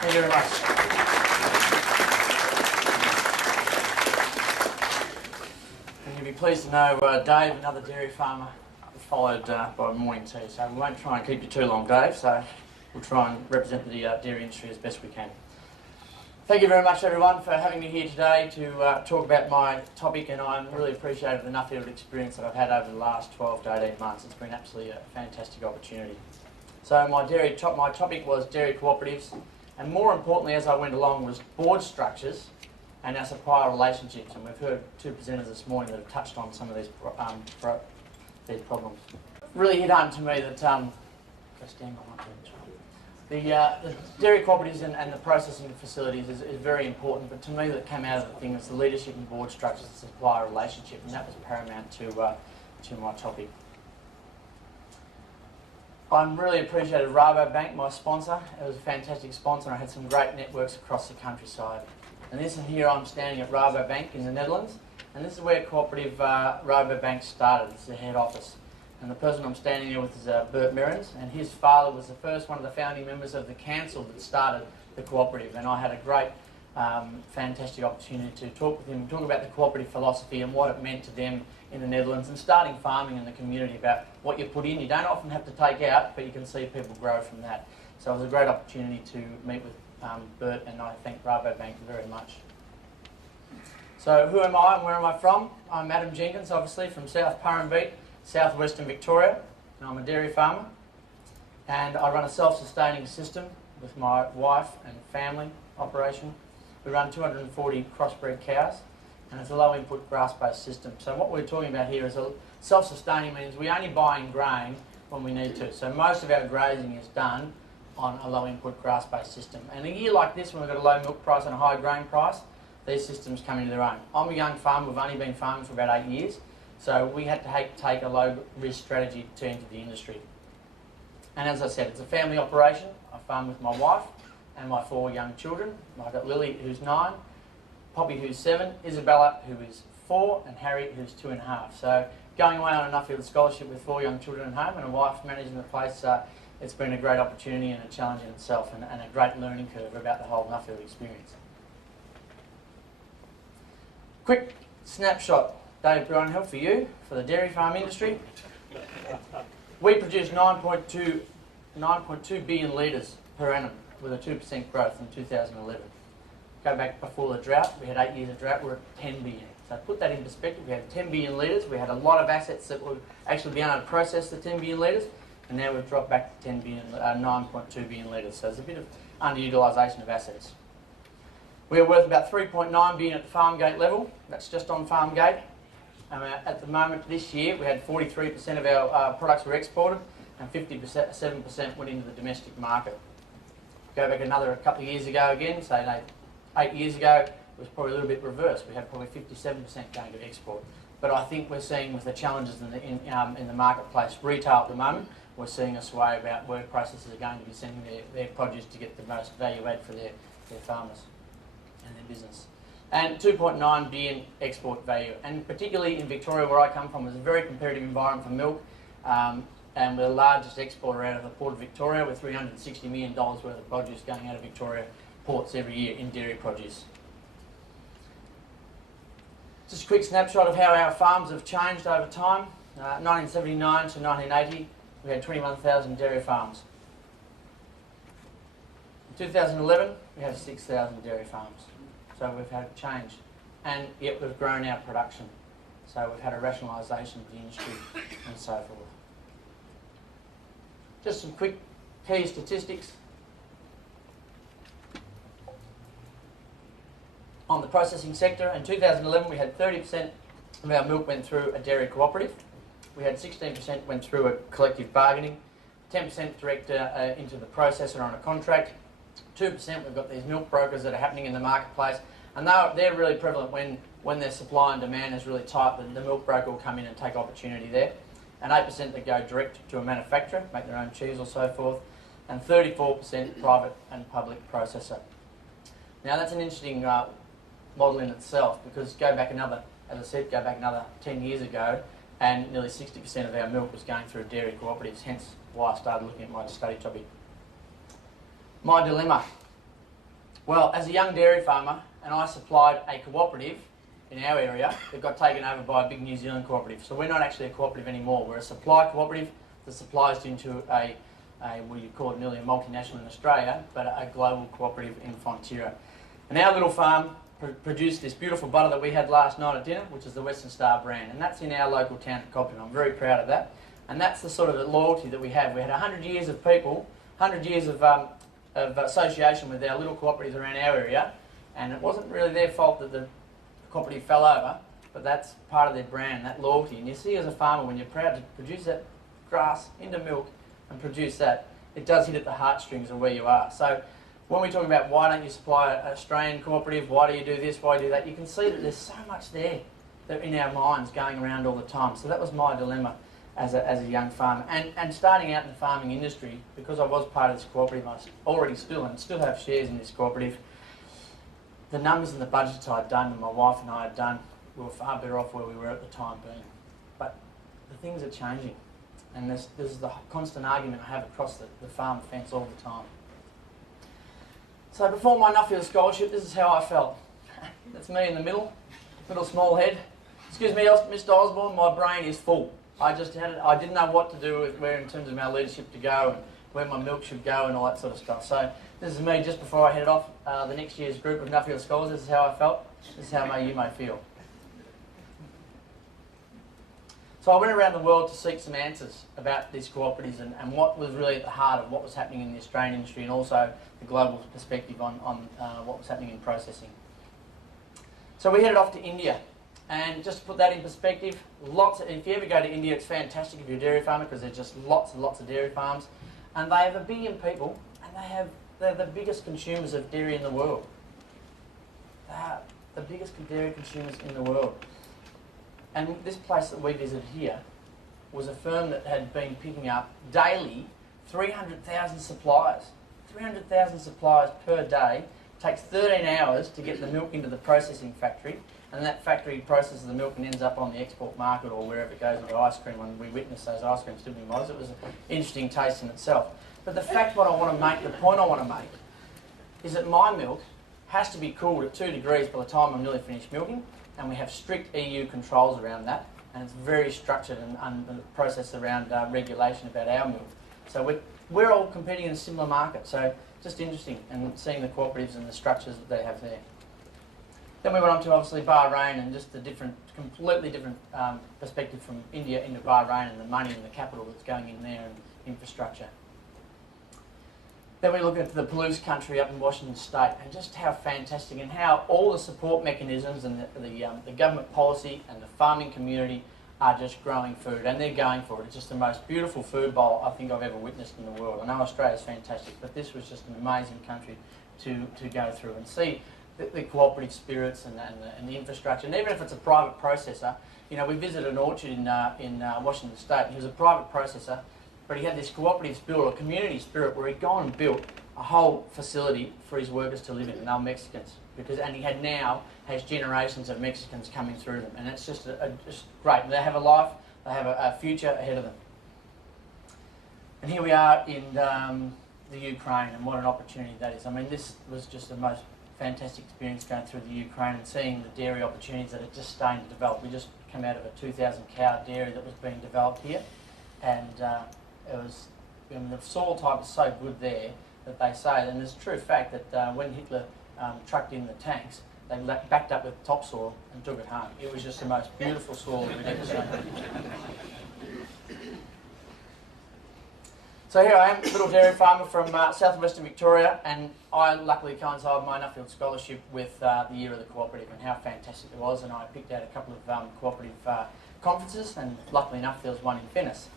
Thank you very much. And you'll be pleased to know Dave, another dairy farmer, followed by morning tea. So we won't try and keep you too long, Dave, so we'll try and represent the dairy industry as best we can. Thank you very much, everyone, for having me here today to talk about my topic, and I'm really appreciative of the Nuffield experience that I've had over the last 12 to 18 months. It's been absolutely a fantastic opportunity. So my topic was dairy cooperatives, and more importantly, as I went along, was board structures and our supplier relationships. And we've heard two presenters this morning that have touched on some of these problems. Really hit home to me that the dairy cooperatives and the processing facilities is very important, but to me that came out of the thing was the leadership and board structures and supplier relationship, and that was paramount to my topic. I'm really appreciative of Rabobank, my sponsor. It was a fantastic sponsor, and I had some great networks across the countryside. And here I'm standing at Rabobank in the Netherlands, and this is where cooperative Rabobank started. This is the head office. And the person I'm standing there with is Bert Merrins, and his father was one of the founding members of the council that started the cooperative. And I had a great, fantastic opportunity to talk with him and talk about the cooperative philosophy and what it meant to them in the Netherlands and starting farming in the community, about what you put in. You don't often have to take out, but you can see people grow from that. So it was a great opportunity to meet with Bert, and I thank Rabobank very much. So who am I and where am I from? I'm Adam Jenkins, obviously, from South Purrumbete, southwestern Victoria, and I'm a dairy farmer. And I run a self-sustaining system with my wife and family operation. We run 240 crossbred cows, and it's a low-input grass-based system. So what we're talking about here is self-sustaining means we only buy in grain when we need to. So most of our grazing is done on a low-input grass-based system. And a year like this, when we've got a low milk price and a high grain price, these systems come into their own. I'm a young farmer. We've only been farming for about 8 years. So we had to take a low-risk strategy to enter the industry. And as I said, it's a family operation. I farm with my wife and my 4 young children. I've got Lily, who's 9, Poppy, who's 7, Isabella, who is 4, and Harry, who's 2.5. So going away on a Nuffield scholarship with 4 young children at home and a wife managing the place, it's been a great opportunity and a challenge in itself, and a great learning curve about the whole Nuffield experience. Quick snapshot. Dave Grindhill for you, for the dairy farm industry. We produced 9.2 billion litres per annum with a 2% growth in 2011. Go back before the drought, we had 8 years of drought, we're at 10 billion. So put that in perspective, we had 10 billion litres, we had a lot of assets that would actually be able to process the 10 billion litres, and now we've dropped back to 9.2 billion litres. So there's a bit of underutilisation of assets. We are worth about 3.9 billion at the farm gate level, that's just on farm gate. At the moment this year, we had 43% of our products were exported and 7% went into the domestic market. Go back a couple of years ago again, say 8 years ago, it was probably a little bit reversed. We had probably 57% going to export. But I think we're seeing with the challenges in the marketplace, retail at the moment, we're seeing a sway about where processors are going to be sending their produce to get the most value add for their farmers and their business. And 2.9 billion export value, and particularly in Victoria, where I come from, it's a very competitive environment for milk, and we're the largest exporter out of the Port of Victoria, with $360 million worth of produce going out of Victoria ports every year in dairy produce. Just a quick snapshot of how our farms have changed over time. 1979 to 1980, we had 21,000 dairy farms. In 2011, we have 6,000 dairy farms. So we've had a change, and yet we've grown our production. So we've had a rationalisation of the industry and so forth. Just some quick key statistics. On the processing sector, in 2011 we had 30% of our milk went through a dairy cooperative. We had 16% went through a collective bargaining, 10% direct into the processor on a contract, 2% we've got these milk brokers that are happening in the marketplace, and they're really prevalent when their supply and demand is really tight. The milk broker will come in and take opportunity there. And 8% that go direct to a manufacturer, make their own cheese or so forth, and 34% private and public processor. Now that's an interesting model in itself, because go back another 10 years ago, and nearly 60% of our milk was going through dairy cooperatives, hence why I started looking at my study topic. My dilemma. Well, as a young dairy farmer, and I supplied a cooperative in our area that got taken over by a big New Zealand cooperative. So we're not actually a cooperative anymore. We're a supply cooperative that supplies into a well, you call it nearly a multinational in Australia, but a global cooperative in Fonterra. And our little farm produced this beautiful butter that we had last night at dinner, which is the Western Star brand, and that's in our local town of Cobden. I'm very proud of that. And that's the sort of loyalty that we have. We had 100 years of people, 100 years of association with our little cooperatives around our area, and it wasn't really their fault that the cooperative fell over, but that's part of their brand, that loyalty. And you see as a farmer, when you're proud to produce that grass into milk and produce that, it does hit at the heartstrings of where you are. So when we talk about why don't you supply an Australian cooperative, why do you do this, why do you do that, you can see that there's so much there that in our minds going around all the time. So that was my dilemma as a young farmer. And starting out in the farming industry, because I was part of this cooperative, I already still have shares in this cooperative, the numbers and the budgets I had done and my wife and I had done, we were far better off where we were at the time being. But the things are changing. And this is the constant argument I have across the farm fence all the time. So before my Nuffield scholarship, this is how I felt. That's me in the middle, little small head. Excuse me, Mr. Osborne, my brain is full. I didn't know what to do with where in terms of my leadership to go and where my milk should go and all that sort of stuff. So this is me just before I headed off the next year's group of Nuffield scholars. This is how I felt. This is how you may feel. So I went around the world to seek some answers about these cooperatives and what was really at the heart of what was happening in the Australian industry and also the global perspective on what was happening in processing. So we headed off to India. And just to put that in perspective, if you ever go to India, it's fantastic if you're a dairy farmer because there's just lots and lots of dairy farms. And they have 1 billion people and they're the biggest consumers of dairy in the world. They are the biggest dairy consumers in the world. And this place that we visited here was a firm that had been picking up daily 300,000 suppliers. 300,000 suppliers per day. It takes 13 hours to get the milk into the processing factory, and that factory processes the milk and ends up on the export market or wherever it goes into ice cream. When we witnessed those ice cream sipping mods, it was an interesting taste in itself. But the point I want to make, is that my milk has to be cooled at 2 degrees by the time I'm nearly finished milking, and we have strict EU controls around that, and it's very structured and processed around regulation about our milk. So we're all competing in a similar market, so just interesting and seeing the cooperatives and the structures that they have there. Then we went on to obviously Bahrain and just the completely different perspective from India into Bahrain and the money and the capital that's going in there and infrastructure. Then we look at the Palouse country up in Washington State and just how fantastic and how all the support mechanisms and the government policy and the farming community are just growing food, and they're going for it. It's just the most beautiful food bowl I think I've ever witnessed in the world. I know Australia's fantastic, but this was just an amazing country to go through and see the cooperative spirits and the infrastructure. And even if it's a private processor, you know, we visited an orchard in Washington State. He was a private processor, but he had this cooperative spirit or community spirit where he'd gone and built a whole facility for his workers to live in, and they were Mexicans. And he has generations of Mexicans coming through them, and it's just just great. They have a life, they have a future ahead of them. And here we are in the Ukraine, and what an opportunity that is. I mean, this was just the most fantastic experience going through the Ukraine and seeing the dairy opportunities that are just starting to develop. We just came out of a 2,000 cow dairy that was being developed here, and the soil type is so good there that they say, and it's a true fact that when Hitler trucked in the tanks, they backed up with topsoil and took it home. It was just the most beautiful soil that we'd ever seen. So here I am, little dairy farmer from southwestern Victoria, and I luckily coincided my Nuffield scholarship with the Year of the Co-operative, and how fantastic it was. And I picked out a couple of cooperative conferences, and luckily enough there was one in Venice.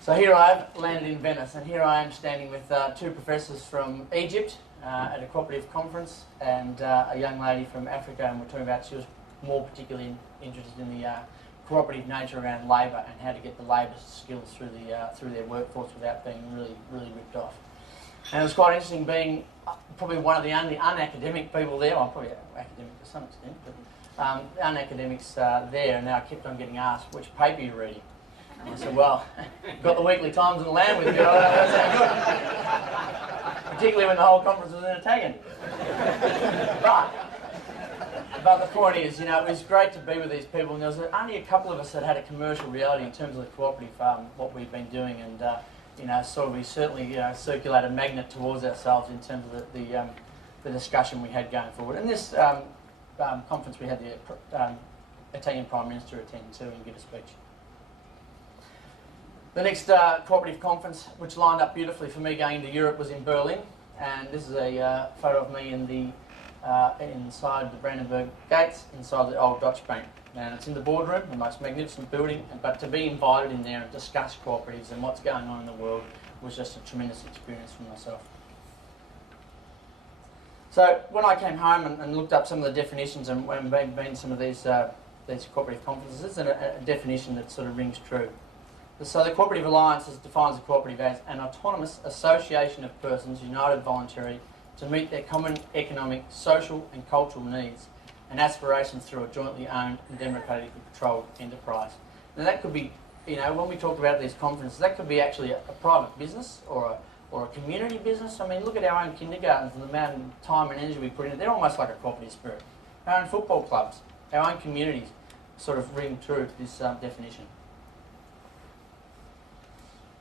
So here I have landed in Venice, and here I am standing with 2 professors from Egypt at a cooperative conference, and a young lady from Africa, and we're talking about, she was more particularly interested in the cooperative nature around labour and how to get the labour skills through their workforce without being really ripped off. And it was quite interesting being probably one of the only unacademic people there. I'm probably academic to some extent, but unacademics there, and now I kept on getting asked, which paper are you reading? And I said, well, got the Weekly Times and the Land with you. That sounds good. particularly when the whole conference was in Italian. But the point is, you know, it was great to be with these people, and there was only a couple of us that had a commercial reality in terms of the cooperative, what we've been doing, and you know, sort of we certainly circulate a magnet towards ourselves in terms of the discussion we had going forward. And this conference, we had the Italian Prime Minister attend too and give a speech. The next cooperative conference, which lined up beautifully for me going into Europe, was in Berlin, and this is a photo of me in the inside the Brandenburg Gates, inside the old Dutch Bank. And it's in the boardroom, the most magnificent building, but to be invited in there and discuss cooperatives and what's going on in the world was just a tremendous experience for myself. So when I came home and looked up some of the definitions and been some of these cooperative conferences, and a definition that sort of rings true. So the Cooperative Alliance defines a cooperative as an autonomous association of persons united voluntarily to meet their common economic, social and cultural needs and aspirations through a jointly owned and democratically controlled enterprise. Now that could be, you know, when we talk about these conferences, that could be actually a private business or a community business. I mean, look at our own kindergartens and the amount of time and energy we put in it. They're almost like a cooperative spirit. Our own football clubs, our own communities sort of ring true to this definition.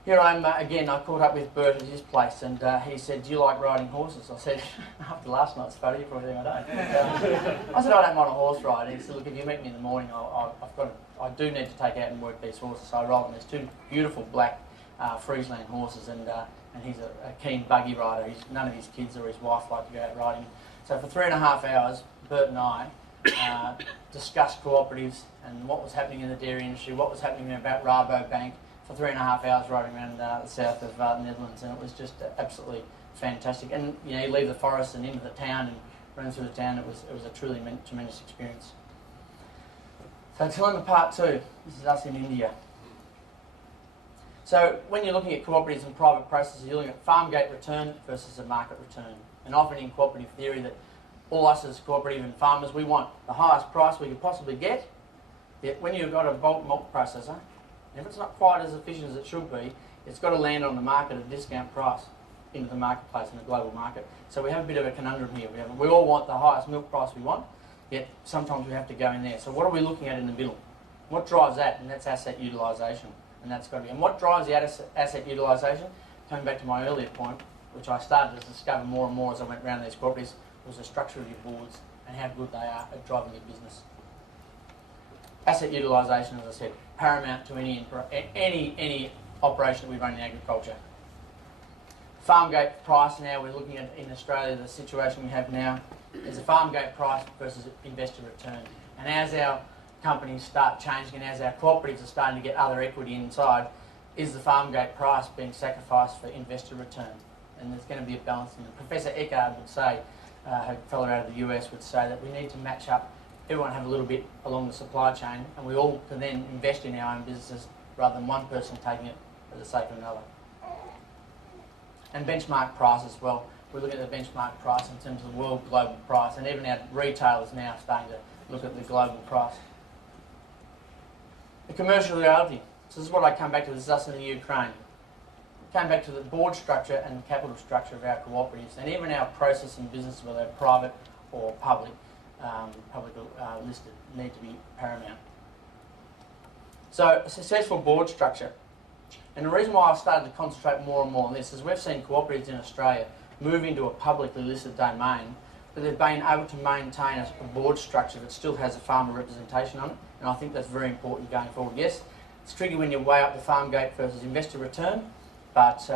Here I am again. I caught up with Bert at his place, and he said, "Do you like riding horses?" I said, "After last night's photo, you probably think I don't." I said, "I don't mind a horse ride." He said, "Look, if you meet me in the morning, I do need to take out and work these horses." So I ride them. There's two beautiful black Friesland horses, and he's a keen buggy rider. None of his kids or his wife like to go out riding. So for 3.5 hours, Bert and I discussed cooperatives and what was happening in the dairy industry, what was happening about Rabobank, for 3.5 hours riding around the south of the Netherlands, and it was just absolutely fantastic. And you know, you leave the forest and into the town and run through the town. It was a truly tremendous experience. So Toowoomba Part 2. This is us in India. So when you're looking at cooperatives and private processes, you're looking at farm gate return versus a market return. And often in cooperative theory, that all us as cooperative and farmers, we want the highest price we could possibly get. Yet when you've got a bulk milk processor, if it's not quite as efficient as it should be, it's got to land on the market at a discount price into the marketplace, in the global market. So we have a bit of a conundrum here. We all want the highest milk price we want, yet sometimes we have to go in there. So what are we looking at in the middle? What drives that? And that's asset utilisation. And that's got to be. And what drives the asset utilisation? Coming back to my earlier point, which I started to discover more and more as I went around these cooperatives, was the structure of your boards and how good they are at driving your business. Asset utilisation, as I said, paramount to any operation that we run in agriculture. Farm gate price now, we're looking at in Australia, the situation we have now is a farm gate price versus investor return. And as our companies start changing and as our cooperatives are starting to get other equity inside, is the farm gate price being sacrificed for investor return? And there's going to be a balance in it. Professor Eckhard would say, a fellow out of the US would say that we need to match up, everyone have a little bit along the supply chain, and we all can then invest in our own businesses rather than one person taking it for the sake of another. And benchmark price as well. We're looking at the benchmark price in terms of the world global price, and even our retailers now are starting to look at the global price. The commercial reality. So this is what I come back to. This is us in the Ukraine. Came back to the board structure and the capital structure of our cooperatives, and even our process and business, whether they're private or public listed, need to be paramount. So a successful board structure. And the reason why I've started to concentrate more and more on this is we've seen cooperatives in Australia move into a publicly listed domain, but they've been able to maintain a board structure that still has a farmer representation on it, and I think that's very important going forward. Yes, it's tricky when you weigh up the farm gate versus investor return, but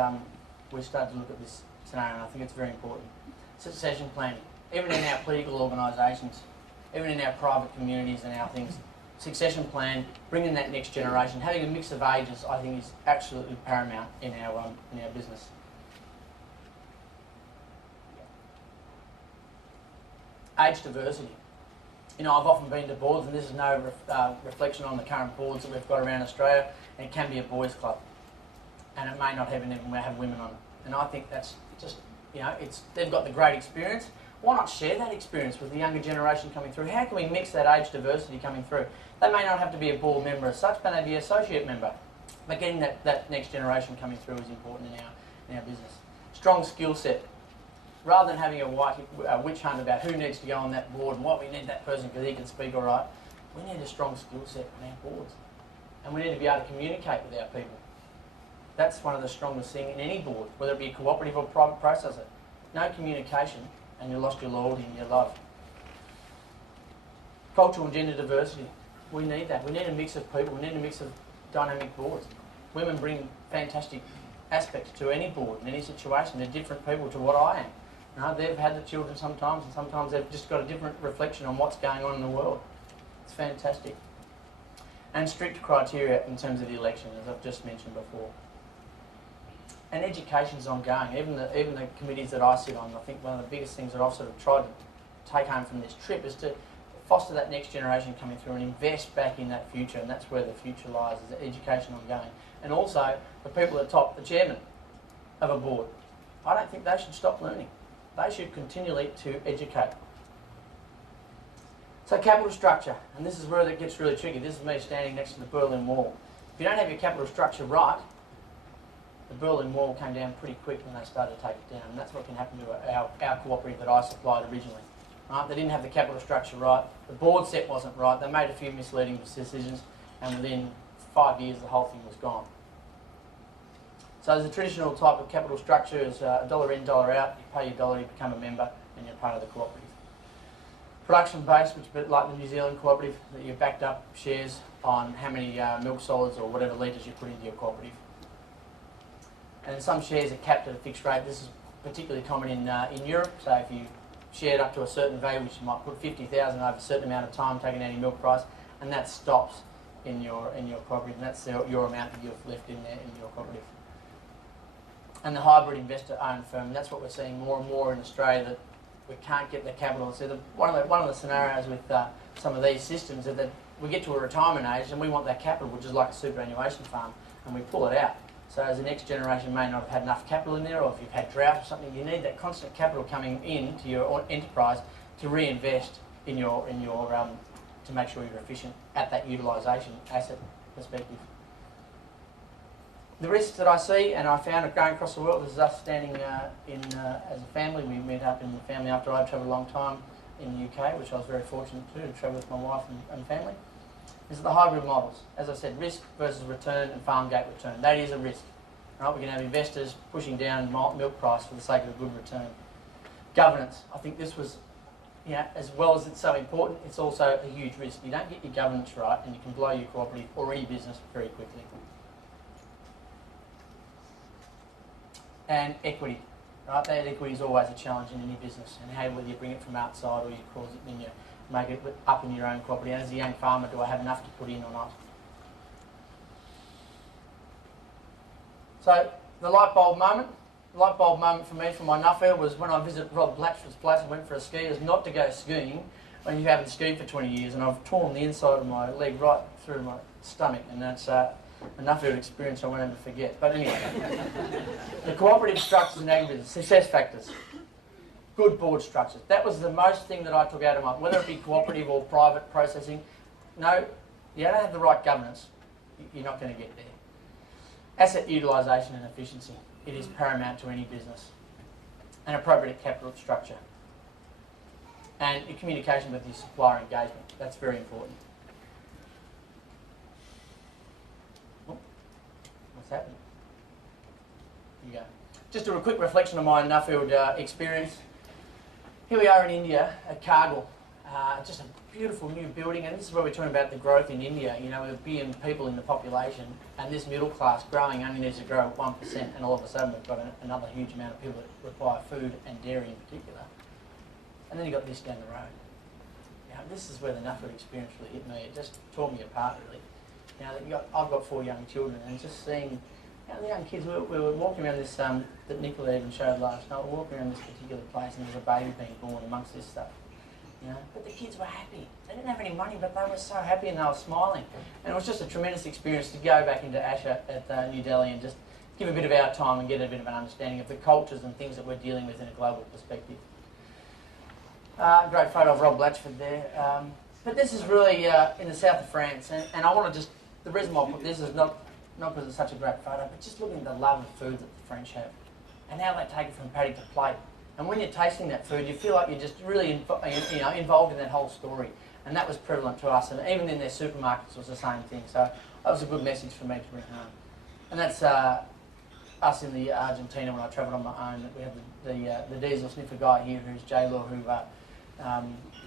we started to look at this scenario, and I think it's very important. Succession planning. Even in our political organisations, even in our private communities and our things, succession plan, bringing that next generation, having a mix of ages, I think is absolutely paramount in our business. Age diversity. You know, I've often been to boards, and this is no reflection on the current boards that we've got around Australia, and it can be a boys' club, and it may not even have women on it. And I think that's just, you know, they've got the great experience. Why not share that experience with the younger generation coming through? How can we mix that age diversity coming through? They may not have to be a board member as such, but they be an associate member. But getting that next generation coming through is important in our business. Strong skill set. rather than having a witch hunt about who needs to go on that board and what we need that person because he can speak all right, we need a strong skill set on our boards. And we need to be able to communicate with our people. That's one of the strongest things in any board, whether it be a cooperative or private processor. No communication and you lost your loyalty and your love. Cultural and gender diversity. We need that. We need a mix of people. We need a mix of dynamic boards. Women bring fantastic aspects to any board, in any situation. They're different people to what I am. You know, they've had the children sometimes, and sometimes they've just got a different reflection on what's going on in the world. It's fantastic. And strict criteria in terms of the election, as I've just mentioned before. And education's ongoing. Even the committees that I sit on, I think one of the biggest things that I've sort of tried to take home from this trip is to foster that next generation coming through and invest back in that future, and that's where the future lies, is education ongoing. And also, the people at the top, the chairman of a board, I don't think they should stop learning. They should continually to educate. So capital structure, and this is where it gets really tricky. This is me standing next to the Berlin Wall. If you don't have your capital structure right, the Berlin Wall came down pretty quick when they started to take it down, and that's what can happen to our cooperative that I supplied originally. Right? They didn't have the capital structure right, the board set wasn't right, they made a few misleading decisions, and within 5 years the whole thing was gone. So there's a traditional type of capital structure, is $1 in, $1 out, you pay your dollar, you become a member, and you're part of the cooperative. Production based, which is a bit like the New Zealand cooperative, that you backed up shares on how many milk solids or whatever litres you put into your cooperative. And some shares are capped at a fixed rate. This is particularly common in Europe, so if you shared up to a certain value, which you might put 50,000 over a certain amount of time, taking out your milk price, and that stops in your cooperative, and that's your amount that you've left in there in your cooperative. And the hybrid investor-owned firm, that's what we're seeing more and more in Australia, that we can't get the capital. So one of the scenarios with some of these systems is that we get to a retirement age and we want that capital, which is like a superannuation fund, and we pull it out. So as the next generation may not have had enough capital in there, or if you've had drought or something, you need that constant capital coming in to your enterprise to reinvest in your to make sure you're efficient at that utilisation asset perspective. The risks that I see, and I found it going across the world, this is us standing as a family. We met up in the family after I'd travelled a long time in the UK, which I was very fortunate to travel with my wife and family. This is the hybrid models. As I said, risk versus return and farm gate return. That is a risk. Right? We can have investors pushing down milk price for the sake of a good return. Governance. I think this was, as well as it's so important, it's also a huge risk. You don't get your governance right and you can blow your cooperative or any business very quickly. And equity. Right? That equity is always a challenge in any business, and how whether you bring it from outside or you cause it and you make it up in your own cooperative. And as a young farmer, do I have enough to put in or not? So the light bulb moment for me from my Nuffield was when I visited Rob Blatchford's place. I went for a ski. It was not to go skiing when you haven't skied for 20 years, and I've torn the inside of my leg right through my stomach, and that's a Nuffield experience I won't ever forget. But anyway, the cooperative structures and agribusiness, success factors. Good board structures. That was the most thing that I took out of my, whether it be cooperative or private processing. No, you don't have the right governance, you're not going to get there. Asset utilisation and efficiency. It is paramount to any business. And appropriate capital structure. And your communication with your supplier engagement. That's very important. Oh, what's happening? Here you go. Just a quick reflection of my Nuffield experience. Here we are in India at Kargil, just a beautiful new building, and this is where we're talking about the growth in India. With 1 billion people in the population, and this middle class growing only needs to grow at 1%, and all of a sudden we've got another huge amount of people that require food and dairy in particular. And then you've got this down the road. This is where the Nuffield experience really hit me. It just tore me apart, really. I've got 4 young children, and just seeing the young kids, we were walking around this, that Nicola even showed last night, we were walking around this particular place and there was a baby being born amongst this stuff. But the kids were happy. They didn't have any money, but they were so happy and they were smiling. And it was just a tremendous experience to go back into Asha at New Delhi and just give a bit of our time and get a bit of an understanding of the cultures and things that we're dealing with in a global perspective. Great photo of Rob Blatchford there. But this is really in the south of France, and I want to just, the reason why I put this is not because it's such a great photo, but just looking at the love of food that the French have and how they take it from paddock to plate. And when you're tasting that food, you feel like you're just really involved in that whole story. And that was prevalent to us, and even in their supermarkets was the same thing. So that was a good message for me to bring home. And that's us in the Argentina when I travelled on my own. We have the diesel sniffer guy here, who's J-Law, who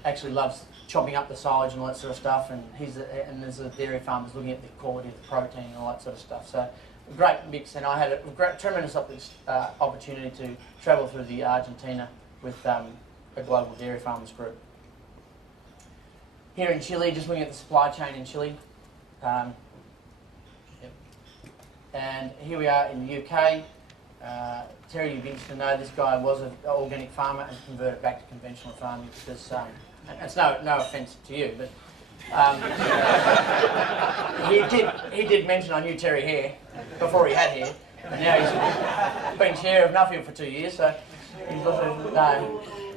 actually loves chopping up the silage and all that sort of stuff. And and there's the dairy farmers looking at the quality of the protein and all that sort of stuff. So a great mix, and I had a tremendous opportunity to travel through the Argentina with a global dairy farmers group. Here in Chile, just looking at the supply chain in Chile. And here we are in the UK. Terry, you'd be interested to know this guy was an organic farmer and converted back to conventional farming because, and it's no offence to you, but he did mention I knew Terry here before he had hair, and now he's been chair of Nuffield for 2 years, so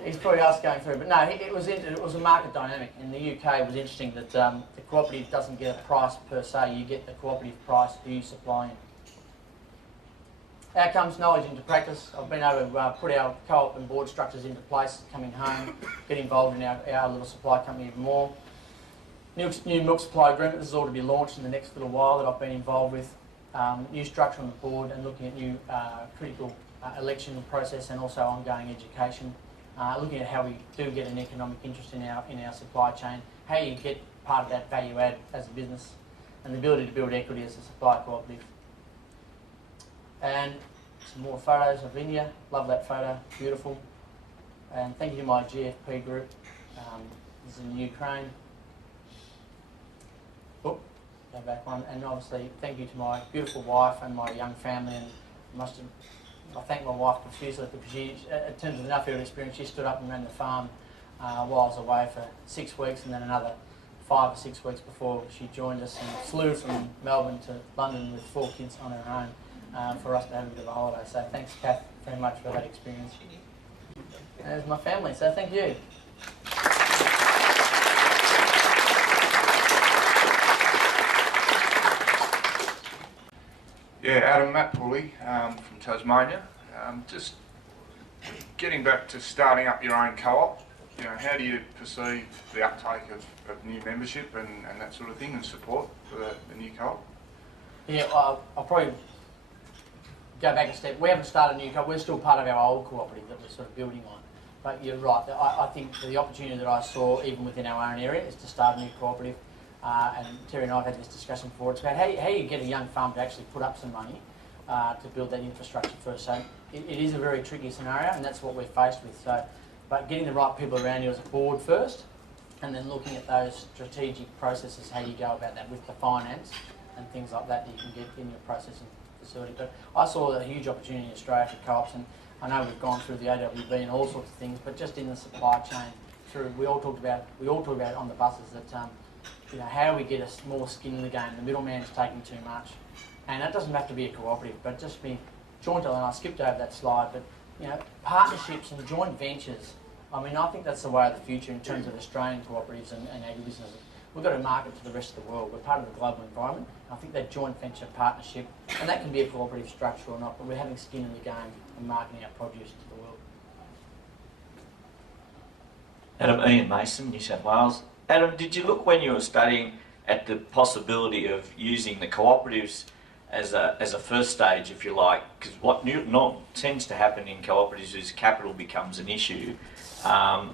he's probably us going through. But no, it was a market dynamic. In the UK, it was interesting that the cooperative doesn't get a price per se. You get the cooperative price who you supply in. Outcomes, knowledge into practice. I've been able to put our co-op and board structures into place, coming home, get involved in our little supply company even more. New milk supply agreement, this is all to be launched in the next little while that I've been involved with. New structure on the board and looking at new critical election process and also ongoing education. Looking at how we do get an economic interest in our supply chain, how you get part of that value add as a business, and the ability to build equity as a supply cooperative. And some more photos of India. Love that photo, beautiful. And thank you to my GFP group. This is in Ukraine. Oh, go back one. And obviously, thank you to my beautiful wife and my young family. And I thank my wife profusely because she, in terms of the Nuffield experience, she stood up and ran the farm while I was away for 6 weeks, and then another 5 or 6 weeks before she joined us and flew from Melbourne to London with 4 kids on her own for us to have a bit of a holiday. So thanks, Kath, very much for that experience. And there's my family, so thank you. Yeah, Adam, Matt Pooley from Tasmania. Just getting back to starting up your own co-op, how do you perceive the uptake of new membership and that sort of thing and support for the new co-op? Yeah, I'll probably go back a step. We haven't started a new co-op, we're still part of our old cooperative that we're sort of building on. But you're right, I think the opportunity that I saw even within our own area is to start a new cooperative. And Terry and I have had this discussion before. It's about how you get a young farm to actually put up some money to build that infrastructure first. So it is a very tricky scenario, and that's what we're faced with. So, but getting the right people around you as a board first, and then looking at those strategic processes, how you go about that with the finance and things like that you can get in your processing facility. But I saw a huge opportunity in Australia for co-ops, and I know we've gone through the AWB and all sorts of things, but just in the supply chain, we all talked about it on the buses that. How do we get more skin in the game? The middleman's taking too much. And that doesn't have to be a cooperative, but just be joint, and I skipped over that slide, but partnerships and joint ventures, I think that's the way of the future in terms of Australian cooperatives and agribusinesses. We've got to market to the rest of the world. We're part of the global environment. I think that joint venture partnership, and that can be a cooperative structure or not, but we're having skin in the game and marketing our produce to the world. Adam, Ian Mason, New South Wales. Adam, did you look when you were studying at the possibility of using the cooperatives as a first stage, if you like? Because what tends to happen in cooperatives is capital becomes an issue, and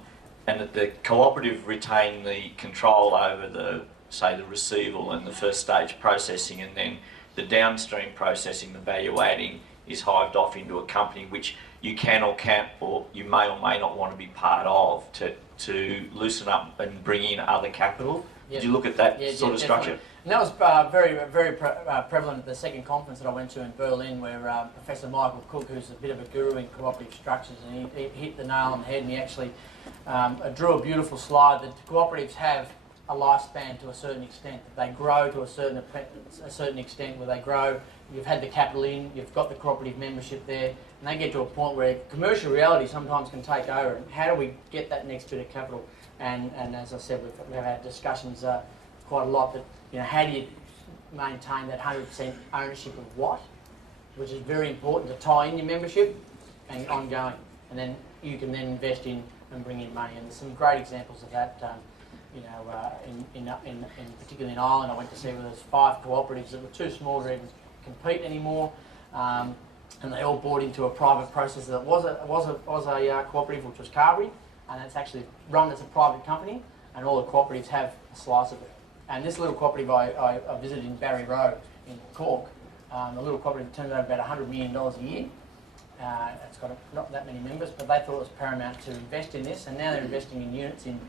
that the cooperative retain the control over the receival and the first stage processing, and then the downstream processing, the value adding, is hived off into a company which you can or can't, or you may or may not want to be part of to loosen up and bring in other capital. Yep. Did you look at that sort of structure? And that was very prevalent at the second conference that I went to in Berlin, where Professor Michael Cook, who's a bit of a guru in cooperative structures, and he hit the nail on the head, and he actually drew a beautiful slide that cooperatives have a lifespan to a certain extent, that they grow to a certain extent where they grow. You've had the capital in, you've got the cooperative membership there, and they get to a point where commercial reality sometimes can take over. And how do we get that next bit of capital? And as I said, we've had discussions quite a lot. That how do you maintain that 100% ownership of what, which is very important to tie in your membership and ongoing. And then you can then invest in and bring in money. And there's some great examples of that. Particularly in Ireland, I went to see where there's 5 cooperatives that were too small to even compete anymore, and they all bought into a private process that was a cooperative, which was Carberry, and it's actually run as a private company, and all the cooperatives have a slice of it. And this little cooperative I visited in Barry Road in Cork, the little cooperative turns over about $100 million a year. It's got not that many members, but they thought it was paramount to invest in this, and now they're investing in units in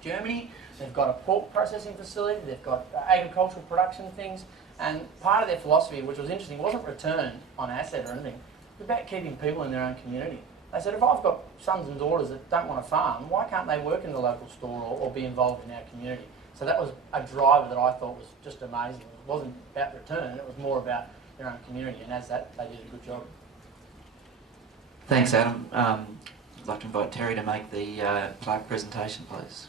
Germany. They've got a pork processing facility, they've got agricultural production things, and part of their philosophy, which was interesting, wasn't return on asset or anything. It was about keeping people in their own community. They said, if I've got sons and daughters that don't want to farm, why can't they work in the local store or be involved in our community? So that was a driver that I thought was just amazing. It wasn't about return, it was more about their own community, and as that, they did a good job. Thanks, Adam. I'd like to invite Terry to make the Clark presentation, please.